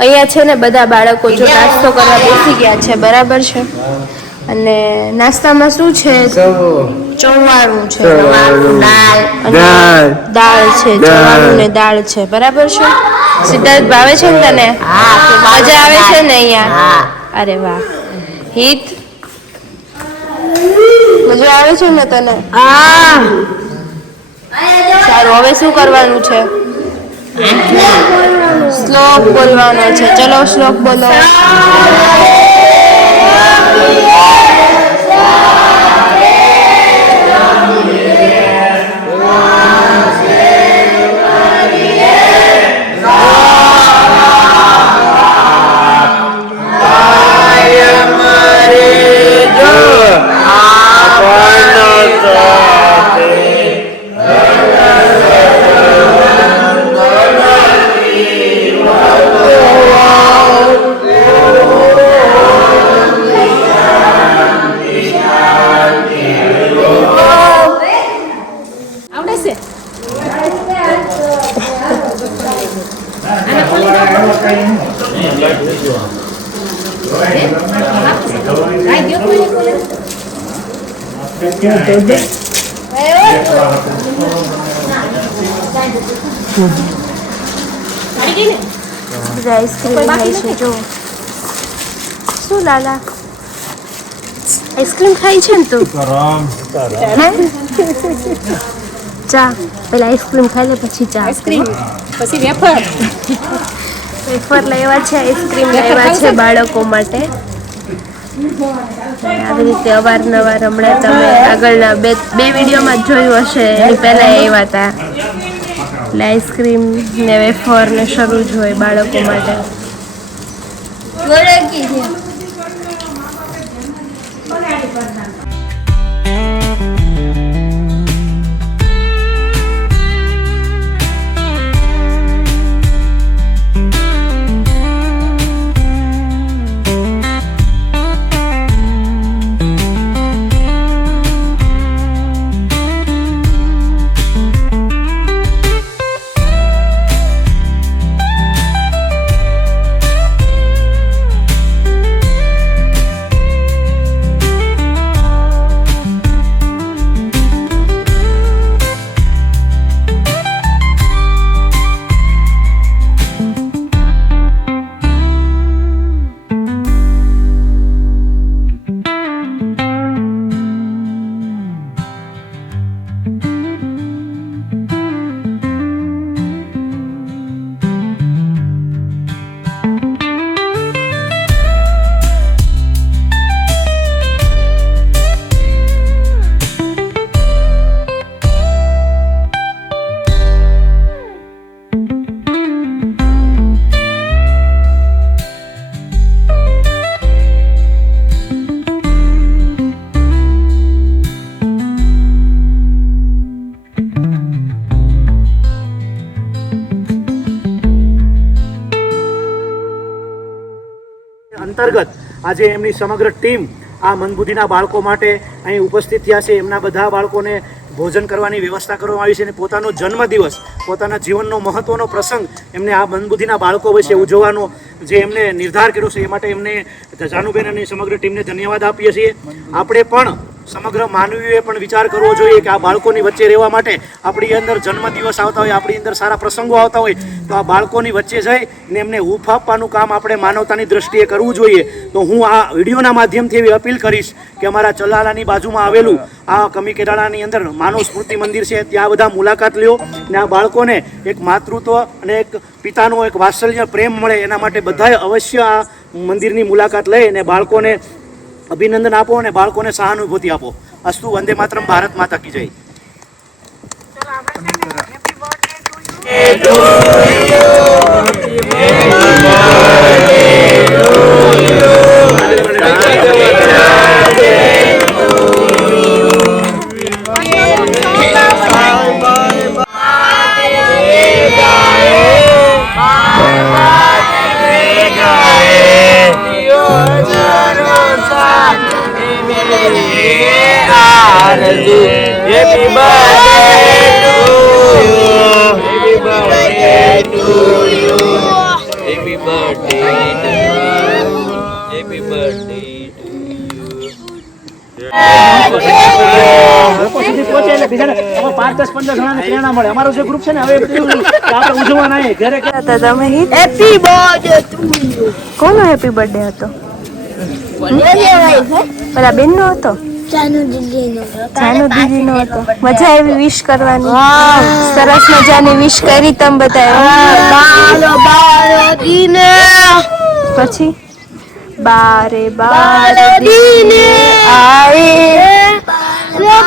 અહીંયા છે ને બધા બાળકો જો નાસ્તો કરવા બેસી ગયા છે, બરાબર છે. અને નાસ્તામાં શું છે? ચવાણું છે, દાળ છે, ચવાણું ને દાળ છે, બરાબર છે. સિદ્ધાર્થ ભાવે છે ને તને? મજા આવે છે ને અહીંયા? અરે વાહ. હિત મજા આવે છે ને તને? સારું, હવે શું કરવાનું છે? શ્લોક બોલવાનો છે. ચલો શ્લોક બોલો. શું લાલા આઈસ્ક્રીમ ખાઈ છે ને તું? ચા પેલા આઈસ્ક્રીમ ખાઈ લે, પછી ચા. આઈસ્ક્રીમ પછી વેફર લેવા છે, આઈસ્ક્રીમ લેવા છે બાળકો માટે. આવી રીતે અવારનવાર હમણાં તમે આગળના બે વિડીયોમાં જોયું હશે, એની પહેલા આવ્યા હતા. એટલે આઈસ્ક્રીમ ને વેફર ને શરૂ જ હોય બાળકો માટે. અંતર્ગત આજે એમની સમગ્ર ટીમ આ મંદબુદ્ધિના બાળકો માટે અહીં ઉપસ્થિત થયા છે. એમના બધા બાળકોને ભોજન કરવાની વ્યવસ્થા કરવામાં આવી છે અને પોતાનો જન્મદિવસ, પોતાના જીવનનો મહત્વનો પ્રસંગ એમને આ મંદબુદ્ધિના બાળકો વિશે ઉજવવાનો જે એમને નિર્ધાર કર્યો છે, એ માટે એમને જાનુબેન અને સમગ્ર ટીમને ધન્યવાદ આપીએ છીએ. આપણે પણ સમગ્ર માનવીઓએ પણ વિચાર કરવો જોઈએ કે આ બાળકોની વચ્ચે રહેવા માટે આપણી અંદર જન્મદિવસ આવતા હોય, આપણી અંદર સારા પ્રસંગો આવતા હોય તો આ બાળકોની વચ્ચે જઈને એમને હૂંફ આપવાનું કામ આપણે માનવતાની દ્રષ્ટિએ કરવું જોઈએ. તો હું આ વિડીયોના માધ્યમથી એવી અપીલ કરીશ કે અમારા ચલાલાની બાજુમાં આવેલું આ કમી કેરાળાની અંદર માનવ સ્મૃતિ મંદિર છે, ત્યાં બધા મુલાકાત લ્યો ને આ બાળકોને એક માતૃત્વ અને એક પિતાનો એક વાત્સલ્ય પ્રેમ મળે એના માટે બધાએ અવશ્ય આ મંદિરની મુલાકાત લઈ અને બાળકોને અભિનંદન આપો અને બાળકોને સહાનુભૂતિ આપો. અસ્તુ. વંદે માતરમ. ભારત માતા કી જય. Happy birthday to you. Happy birthday to you. Happy birthday. Happy birthday લોકો સુધી પહોંચે એટલે બીજાને આમાં 5, 10, 15 જણાને પ્રેરણા મળે. અમારું જે ગ્રુપ છે ને હવે એ બધું આપણે ઉજવવાના છે ઘરે તો તમે હેપી બર્થડે ટુ યુ. કોનો હેપી બર્થડે હતો? પેલા બેનનો હતો? ચાનુ દીદીનો. જાનુ દીદીનો હતો. મજા આવી વિશ કરવાની? સરસ મજાની વિશ કરી તમે બધાએ? બાલો દીને પછી બારે બાર દીને આए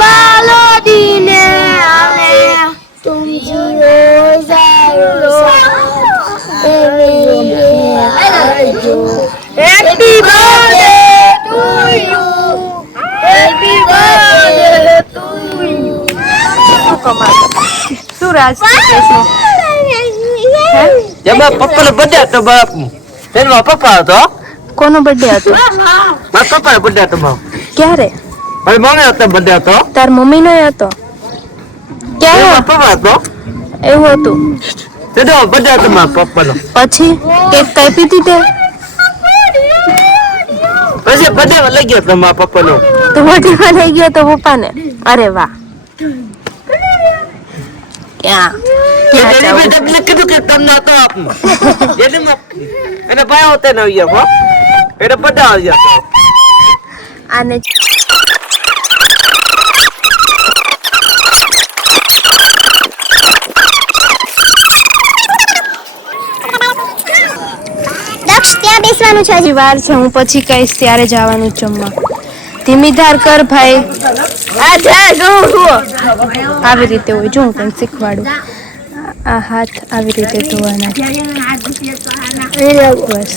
બાલો દીને આए तुम जीरो जारो happy birthday to you happy birthday to you. શું રાજ છે? જમા પપ્પાનો બર્થડે હતો બાપ તેનો પપ્પા હતો કોનો બર્થડે હતો? મારા પપ્પાનો બર્થડે હતો બાપ ક્યારે? મારી મમ્મી હતો બર્થડે હતો તાર મમ્મી નો હતો? ક્યારે મારા પપ્પા હતો એવું હતું? તેનો બર્થડે હતો મારા પપ્પાનો પછી કેક કાપી હતી તે? પછી બર્થડે લઈ ગયો હતો મારા પપ્પાનો તો બર્થડે લઈ ગયો તો પપ્પાને? અરે વાહ. ક્યાં તમને કીધું કે તમને હતો આપનો એને ભાઈ હોતે ન આવ્યા હો એને બધા આવ્યા આને ત્યાં બેસવાનું છે. હજી વાર છે, હું પછી કહીશ ત્યારે જવાનું જમવા. ધીમી ધાર કર ભાઈ. આ જા જો આવી રીતે હોય. જો હું તને શીખવાડું. આ હાથ આવી રીતે ધોવાના. બસ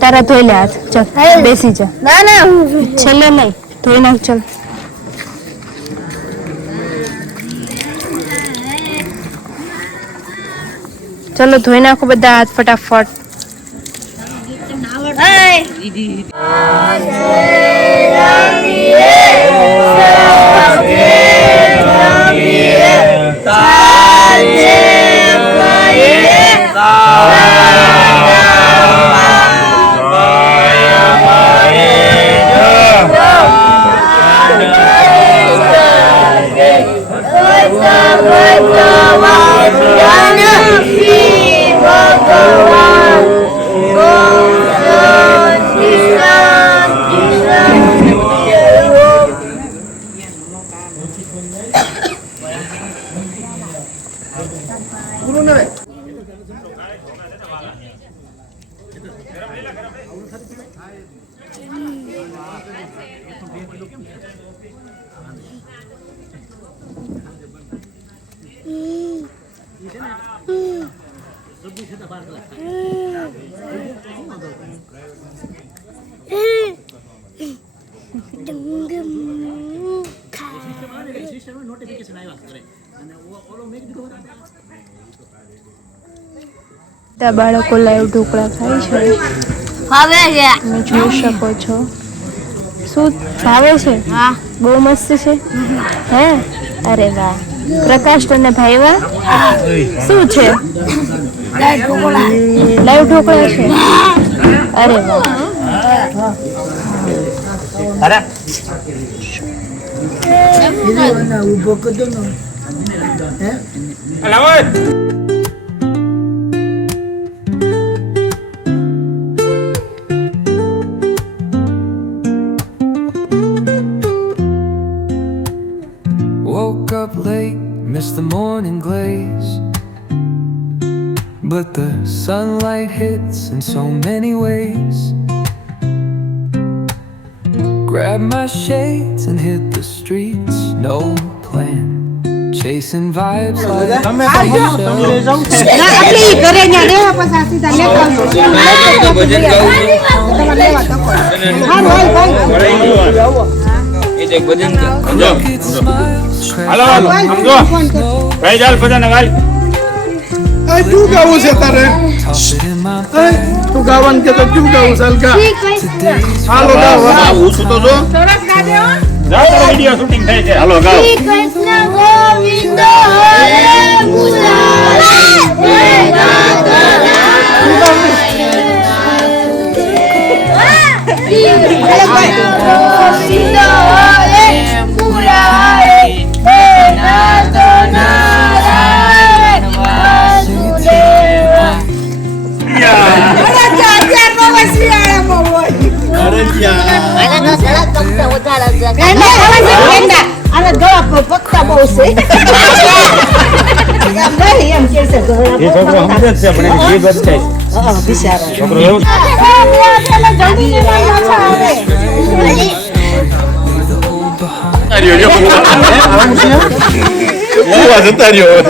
તારા ધોઈ લે હાથ. ચાલ બેસી જા. ના ના છેલ્લે નહીં ધોઈ નાખ. ચાલ ચલો ધોઈ નાખો બધા હાથ ફટાફટ. બધા બાળકો લાઈવ ઢોકળા ખાય છે. હવે છે. તમે જોઈ શકો છો. શું ભાવે છે? બહુ મસ્ત છે. હે અરે વાહ. પ્રકાશ તને ભાઈવા? શું છે? લાઈવ ઢોકળા છે. અરે વાહ. અરે Woke up late, missed the morning glaze, but the sunlight hits in so many ways. Grabbed my shades and hit the streets, no plan, chasing vibes like તું ગાવું છે તારે? તું ગાવાનું કે તો તું ગાવું છે હલકા? હાલો ગાવ. હું શું તો જો વિડિયો શૂટિંગ થાય છે. હાલો ગાવ. શ્રી કૃષ્ણ ગોવિંદ હરે મુરારે હે રાધા એ છોકરો સમજે જ છે પણ એની જીભ જ છે છોકરો એવું જતા રહ્યો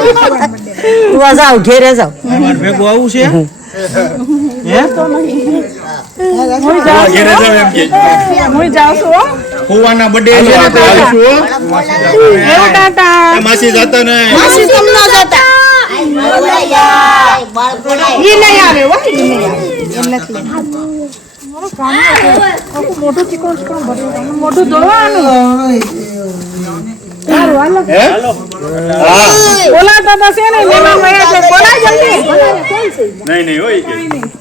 જાવ ઘેરે જાવ ભેગું આવું છે ઘેરે જાવ એમ કે હું જાઉં છું ફુવાના બર્થડે છે ને તો આવીશું એવું ટાટા માસી જતા ને માસી તમ ન જતા ઈ નહીં આવે હો ઈ નહીં આવે એમ નથી મોટું ચીકણ મોટું ધોવાનું હાલો બોલાતા તો છે ને મહેમાન મળ્યા છે બોલાય જલ્દી નહીં હોય કે